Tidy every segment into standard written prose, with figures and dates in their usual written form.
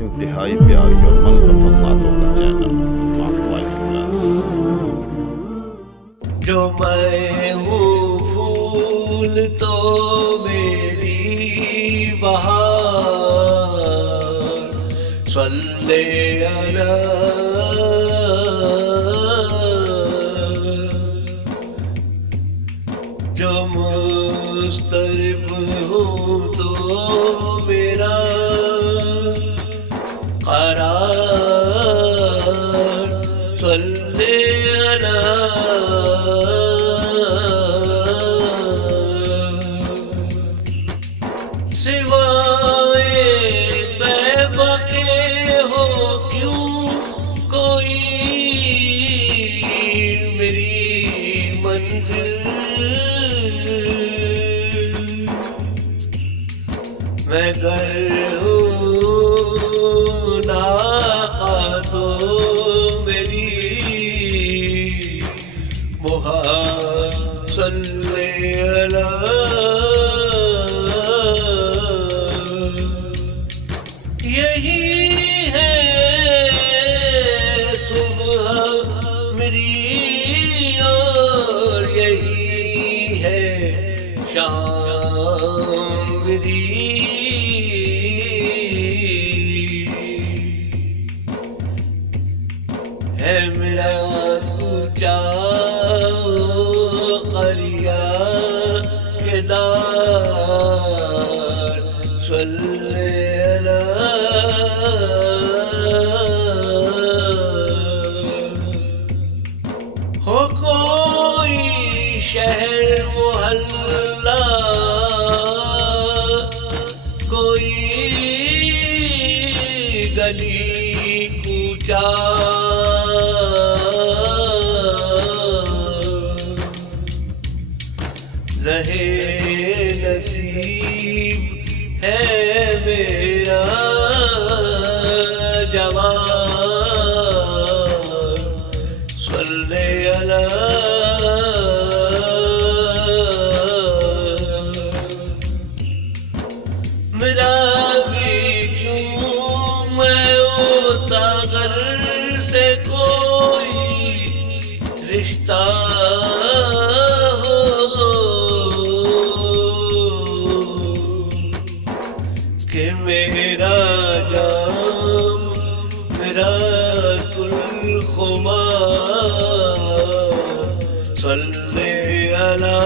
انتہائی پیاری اور من پسند نعتوں کا چینل نعت وائس پلس۔ جو میں ہوں پھول تو میری بہار، صلی علی جو مضطرب ہوں تو میرا قرار، صلی علی سوائے طیبہ کے ہو کیوں کوئی میری منزل، میں گر ہوں ناقہ تو میری بہار، صلی علی یہی ہے صبح میری اور یہی ہے شام میری، ہے میرا کوچہ قریہ کے دار، صلی ہو کوئی شہر محلہ کوئی گلی کوچہ، زہے نصیب ہے میرا جوان، صلی علی میرا بھی کیوں میں او ساغر سے کوئی رشتہ ہو، کہ میرا جام میرا کل خمار، صلی علی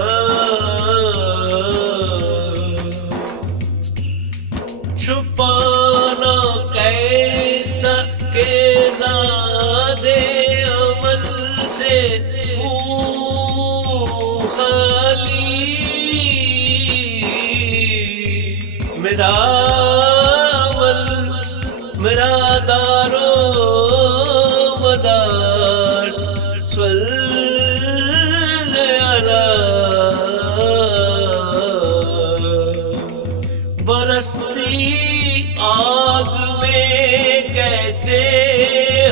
چھپانا کیسا کہ زادے عمل سے منہ خالی، میرا عمل میرا دار و مدار، صلی علی برستی آگ میں کیسے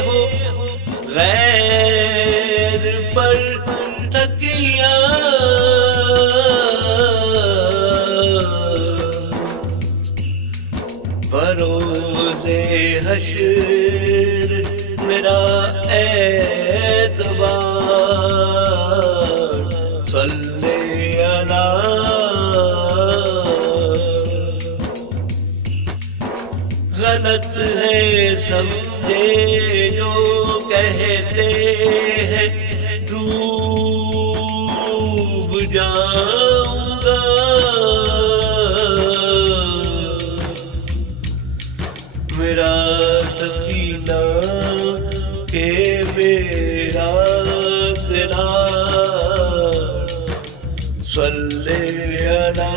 ہو غیر پر تکیہ، بروز حشر میرا اعتبار، صلی علی غلط ہے سمجھے جو کہتے ہیں ڈوب جاؤں گا، میرا سفینہ کہ میرا کنار، صلی علی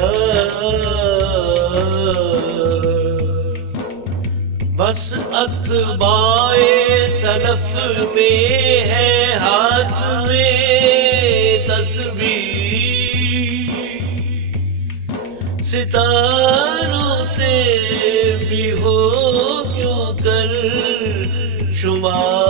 بس اتباع سلف میں ہے ہاتھ میں تسبیح، ستاروں سے بھی ہو کیوں کر شمار،